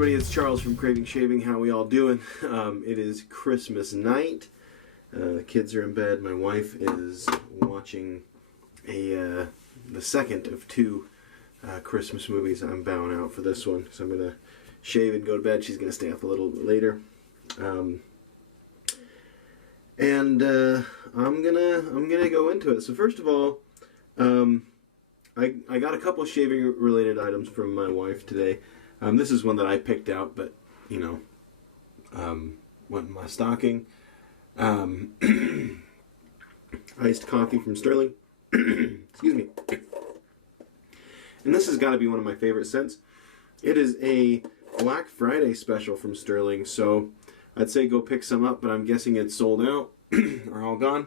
everybody, it's Charles from Craving Shaving. How we all doing? It is Christmas night. The kids are in bed. My wife is watching the second of two Christmas movies. I'm bowing out for this one, so I'm going to shave and go to bed. She's going to stay up a little bit later. I'm gonna go into it. So first of all, I got a couple shaving related items from my wife today. This is one that I picked out, but you know, went in my stocking. Iced coffee from Sterling. Excuse me. And this has got to be one of my favorite scents. It is a Black Friday special from Sterling, so I'd say go pick some up, but I'm guessing it's sold out or all gone.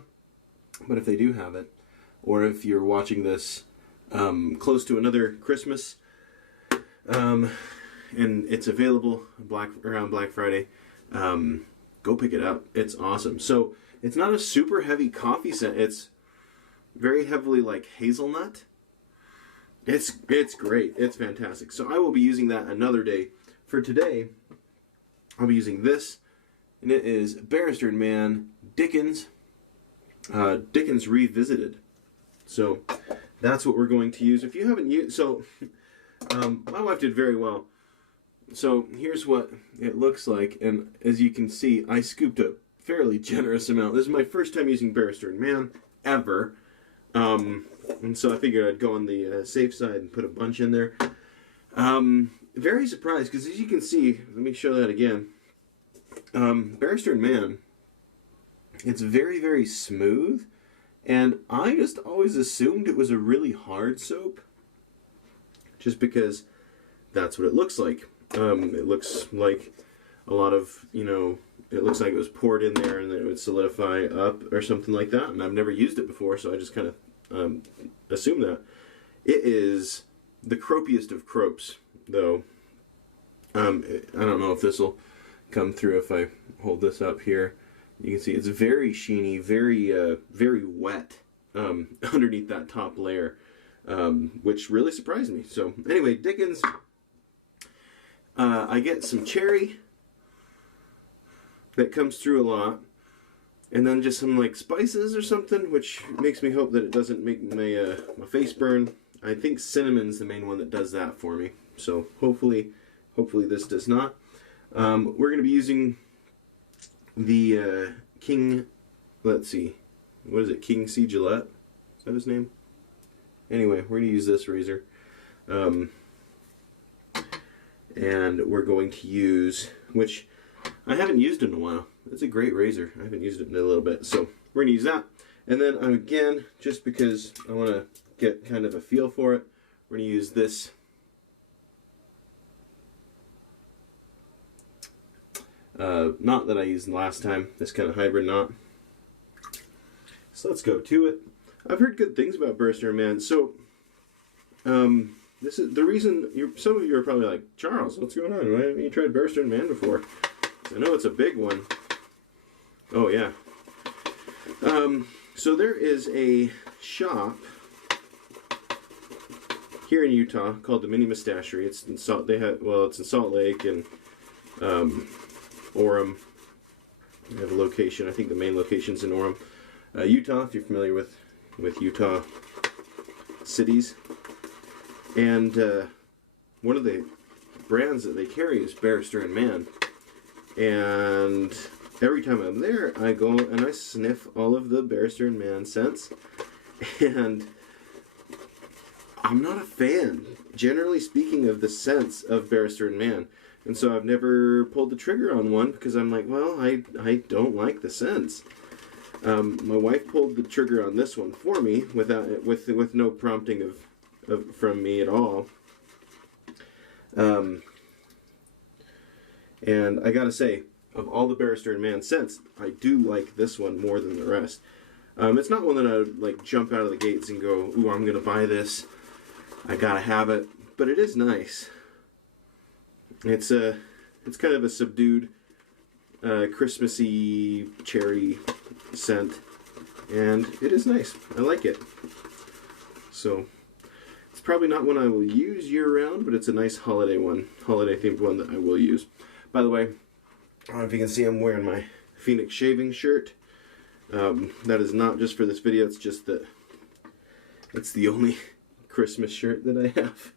But if they do have it, or if you're watching this close to another Christmas, and it's available around Black Friday, go pick it up. It's awesome. So it's not a super heavy coffee scent. It's very heavily like hazelnut. It's great. It's fantastic. So I will be using that another day. For today, I'll be using this, and it is Barrister Man Dickens. Dickens Revisited. So that's what we're going to use. If you haven't used, my wife did very well. So here's what it looks like, and as you can see, I scooped a fairly generous amount. This is my first time using Barrister Man ever, and so I figured I'd go on the safe side and put a bunch in there. Very surprised, because as you can see, let me show that again. Barrister Man, it's very, very smooth, and I just always assumed it was a really hard soap, just because that's what it looks like. It looks like a lot of, it looks like it was poured in there and then it would solidify up or something like that, and I've never used it before, so I just kind of assumed that. It is the cropiest of cropes, though. I don't know if this will come through if I hold this up here. You can see it's very sheeny, very wet underneath that top layer, which really surprised me. So anyway, Dickens, I get some cherry that comes through a lot, and then just some like spices or something, which makes me hope that it doesn't make my my face burn. I think cinnamon's the main one that does that for me. So hopefully this does not. We're going to be using the King, let's see, what is it, King C. Gillette? Is that his name? Anyway, we're going to use this razor. And we're going to use, which I haven't used in a while. It's a great razor. I haven't used it in a little bit. So we're going to use that. And then again, just because I want to get kind of a feel for it, we're going to use this knot that I used last time, this kind of hybrid knot. So let's go to it. I've heard good things about Barrister Man. So this is the reason some of you are probably like, Charles, what's going on? Why haven't you tried Barrister Man before? I know it's a big one. Oh yeah. So there is a shop here in Utah called the Mini Mustachery. It's in Salt Lake and Orem. They have a location. I think the main location's in Orem, Utah, if you're familiar with Utah cities. And one of the brands that they carry is Barrister Man. And every time I'm there, I go and I sniff all of the Barrister Man scents. And I'm not a fan, generally speaking, of the scents of Barrister Man. And so I've never pulled the trigger on one because I'm like, well, I don't like the scents. My wife pulled the trigger on this one for me with no prompting from me at all. And I gotta say, of all the Barrister Man scents, I do like this one more than the rest. It's not one that I would like jump out of the gates and go, ooh, I'm gonna buy this. I gotta have it. But it is nice. It's kind of a subdued, Christmassy cherry scent, and it is nice. I like it. So it's probably not one I will use year-round, but it's a nice holiday one, holiday-themed one that I will use. By the way, I don't know if you can see I'm wearing my Phoenix shaving shirt. That is not just for this video, it's just that it's the only Christmas shirt that I have.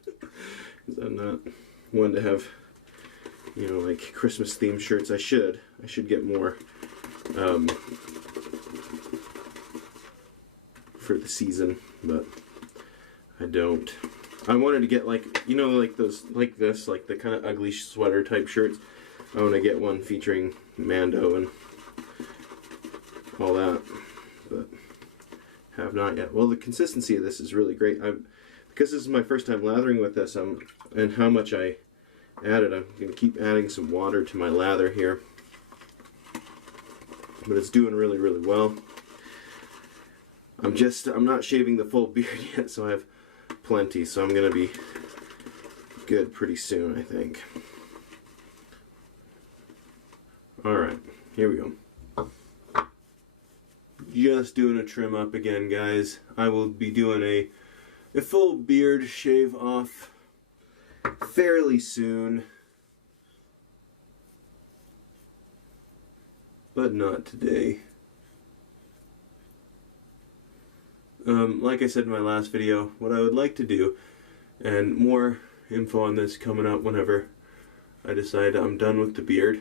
Because I'm not one to have, you know, like Christmas themed shirts. I should get more for the season, but I don't. I wanted to get, like, you know, like those, like this, like the kind of ugly sweater type shirts. I want to get one featuring Mando and all that, but have not yet. Well, the consistency of this is really great. Because this is my first time lathering with this, and how much I added, I'm going to keep adding some water to my lather here. But it's doing really, really well. I'm not shaving the full beard yet, so I have plenty, so I'm going to be good pretty soon, I think. Alright, here we go. Just doing a trim up again, guys. I will be doing a full beard shave off fairly soon, but not today. Like I said in my last video, what I would like to do, and more info on this coming up whenever I decide I'm done with the beard.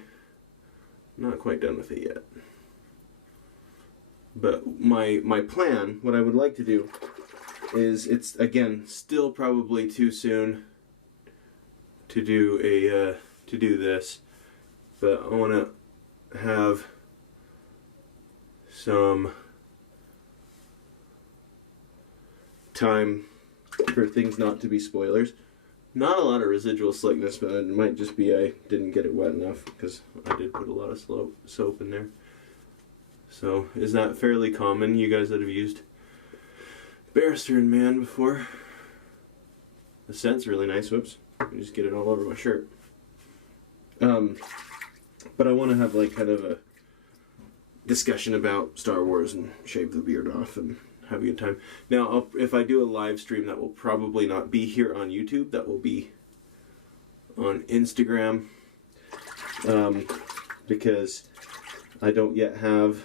I'm not quite done with it yet. But my plan, what I would like to do, is, it's again still probably too soon to do this, but I want to have some time for things not to be spoilers. Not a lot of residual slickness, but it might just be I didn't get it wet enough, because I did put a lot of soap in there. So, is that fairly common, you guys that have used Barrister and Man before? The scent's really nice. Whoops. I just get it all over my shirt. But I want to have, like, kind of a discussion about Star Wars and shave the beard off and have a good time. Now, if I do a live stream, that will probably not be here on YouTube. That will be on Instagram. Because I don't yet have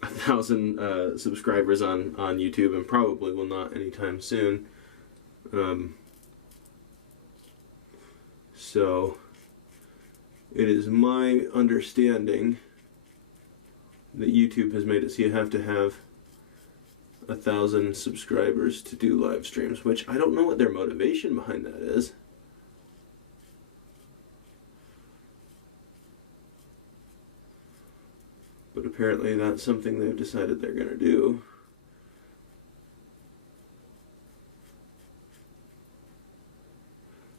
1,000 subscribers on YouTube, and probably will not anytime soon. So it is my understanding that YouTube has made it so you have to have 1,000 subscribers to do live streams, which I don't know what their motivation behind that is. But apparently that's something they've decided they're going to do.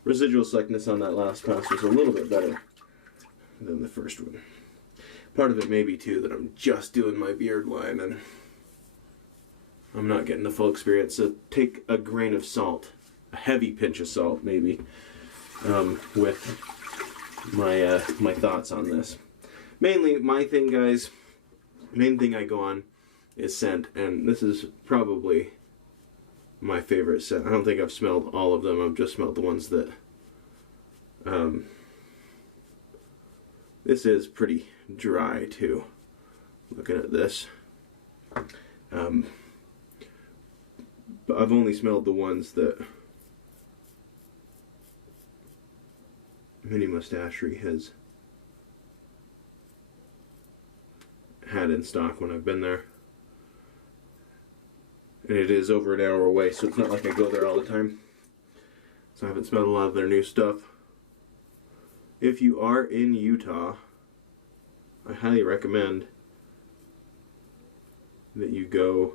Residual slickness on that last pass was a little bit better than the first one. Part of it may be, too, that I'm just doing my beard line and I'm not getting the full experience. So take a grain of salt, a heavy pinch of salt, maybe, with my thoughts on this. Mainly, my thing, guys, main thing I go on is scent, and this is probably my favorite scent. I don't think I've smelled all of them. I've just smelled the ones that this is pretty dry too, looking at this. But I've only smelled the ones that Mini Mustachery has had in stock when I've been there. And it is over an hour away, so it's not like I go there all the time. So I haven't smelled a lot of their new stuff. If you are in Utah, I highly recommend that you go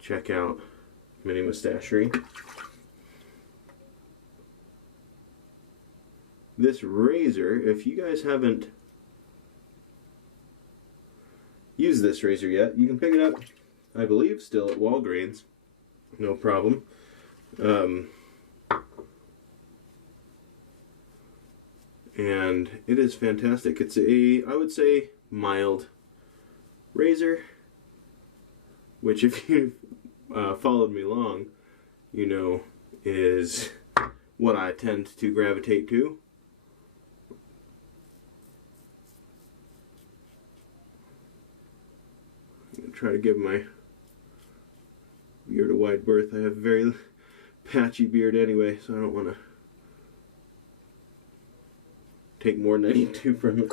check out Mini Mustachery. This razor, if you guys haven't used this razor yet, you can pick it up, I believe, still at Walgreens. No problem. And it is fantastic. It's a, I would say, mild razor. which if you've followed me long, you know is what I tend to gravitate to. I'm going to try to give my beard a wide berth. I have a very patchy beard anyway, so I don't want to take more than I need to from it.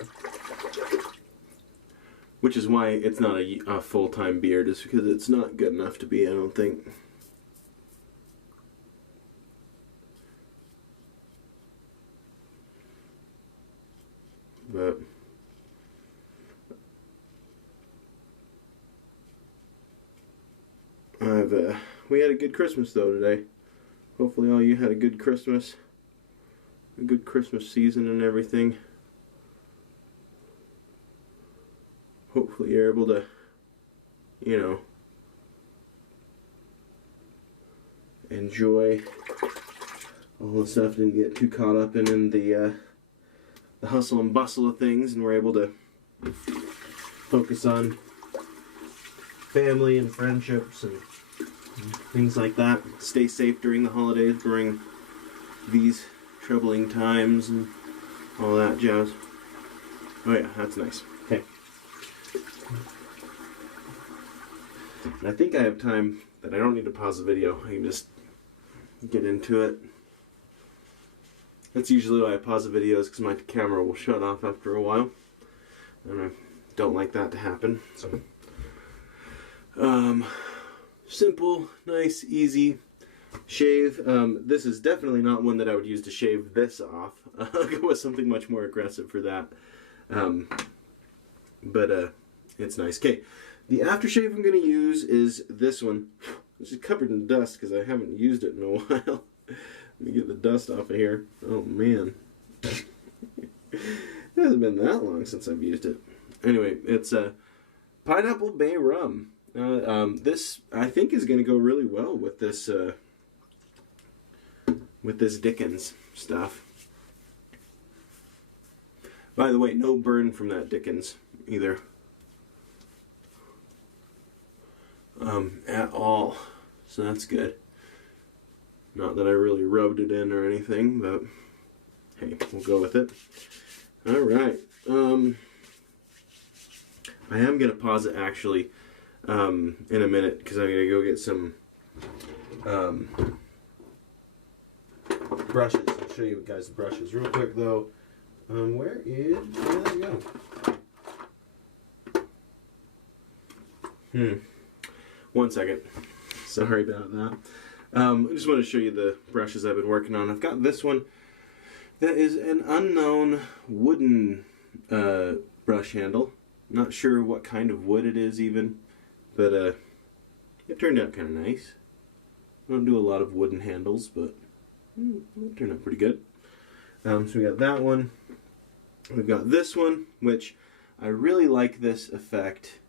Which is why it's not a full-time beard, is because it's not good enough to be, I don't think. But we had a good Christmas though today. Hopefully all you had a good Christmas season and everything. Hopefully you're able to, you know, enjoy all the stuff, didn't get too caught up in the hustle and bustle of things, and we're able to focus on family and friendships and things like that. Stay safe during the holidays, during these troubling times and all that jazz. Oh yeah, that's nice. Okay. And I think I have time that I don't need to pause the video. I can just get into it. That's usually why I pause the videos, because my camera will shut off after a while. And I don't like that to happen. So, simple, nice, easy shave. This is definitely not one that I would use to shave this off. I'll go with something much more aggressive for that. But it's nice. Okay, the aftershave I'm going to use is this one. It's just covered in dust because I haven't used it in a while. Let me get the dust off of here. Oh man. It hasn't been that long since I've used it. Anyway, it's Pineapple Bay Rum. This, I think, is going to go really well with this Dickens stuff. By the way, no burn from that Dickens either. At all. So that's good. Not that I really rubbed it in or anything, but hey, we'll go with it. Alright. I am going to pause it actually in a minute because I'm going to go get some brushes. I'll show you guys the brushes real quick though. There we go. One second. Sorry about that. I just want to show you the brushes I've been working on. I've got this one that is an unknown wooden brush handle. Not sure what kind of wood it is even, but it turned out kind of nice. I don't do a lot of wooden handles, but it turned out pretty good. So we got that one. We've got this one, which I really like this effect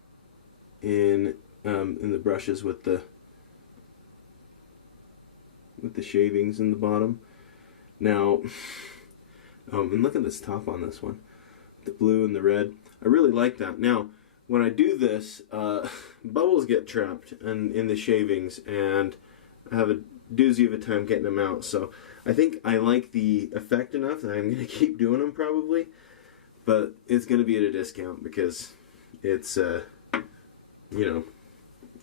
in the brushes with the shavings in the bottom. Now, and look at this top on this one, the blue and the red. I really like that. Now, when I do this, bubbles get trapped in the shavings, and I have a doozy of a time getting them out. So I think I like the effect enough that I'm going to keep doing them probably, but it's going to be at a discount because it's, you know,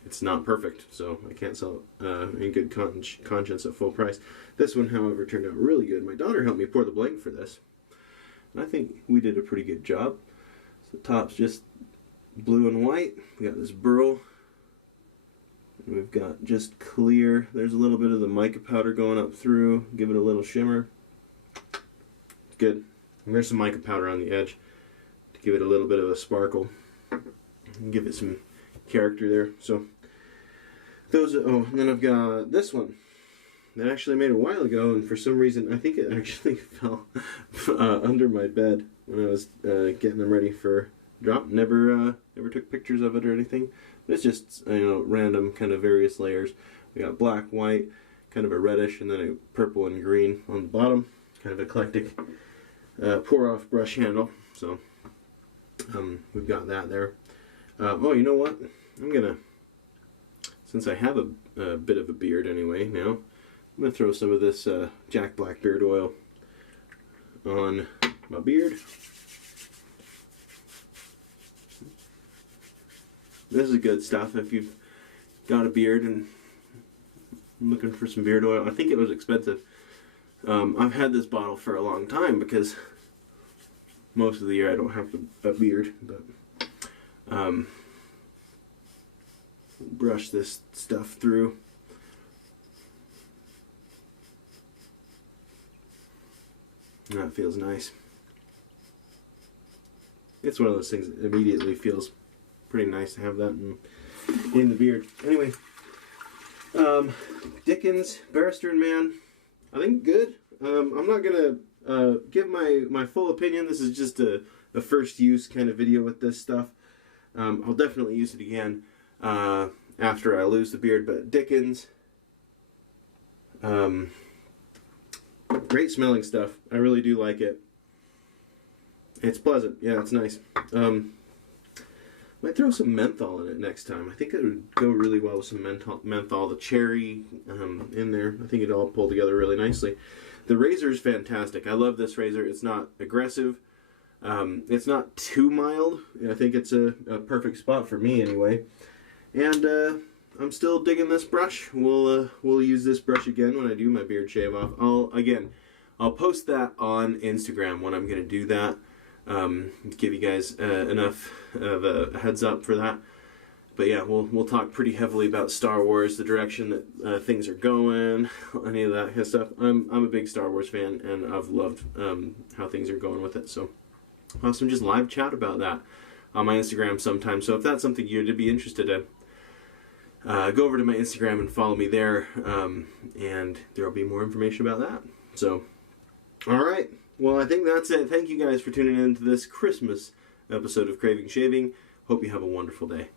it's not perfect, so I can't sell it in good conscience at full price. This one, however, turned out really good. My daughter helped me pour the blank for this, and I think we did a pretty good job. So the top's just blue and white. We got this burl. And we've got just clear. There's a little bit of the mica powder going up through. Give it a little shimmer. It's good. And there's some mica powder on the edge to give it a little bit of a sparkle. And give it some character there. So those are, oh, and then I've got this one that I actually made a while ago, and for some reason I think it actually fell under my bed when I was getting them ready for drop. Never took pictures of it or anything, but it's just, you know, random kind of various layers. We got black, white, kind of a reddish, and then a purple and green on the bottom. Kind of eclectic pour off brush handle. So we've got that there. Oh, you know what? I'm gonna since I have a bit of a beard anyway now, I'm going to throw some of this Jack Black beard oil on my beard. This is good stuff if you've got a beard and looking for some beard oil. I think it was expensive. I've had this bottle for a long time because most of the year I don't have a beard, but brush this stuff through. That feels nice. It's one of those things that immediately feels pretty nice to have that in the beard. Anyway, Dickens, Barrister and Man, I think good. I'm not going to give my full opinion. This is just a first use kind of video with this stuff. I'll definitely use it again after I lose the beard, but Dickens, great smelling stuff. I really do like it. It's pleasant. Yeah, it's nice. Might throw some menthol in it next time. I think it would go really well with some menthol. The cherry in there. I think it'd all pull together really nicely. The razor is fantastic. I love this razor. It's not aggressive. It's not too mild. I think it's a perfect spot for me anyway. And I'm still digging this brush. We'll use this brush again when I do my beard shave off. I'll post that on Instagram when I'm gonna do that. Give you guys enough of a heads up for that. But yeah, we'll talk pretty heavily about Star Wars, the direction that things are going, any of that kind of stuff. I'm a big Star Wars fan, and I've loved how things are going with it. So I'll have some just live chat about that on my Instagram sometime. So if that's something you'd be interested in, go over to my Instagram and follow me there, and there will be more information about that. So, all right. Well, I think that's it. Thank you guys for tuning in to this Christmas episode of Craving Shaving. Hope you have a wonderful day.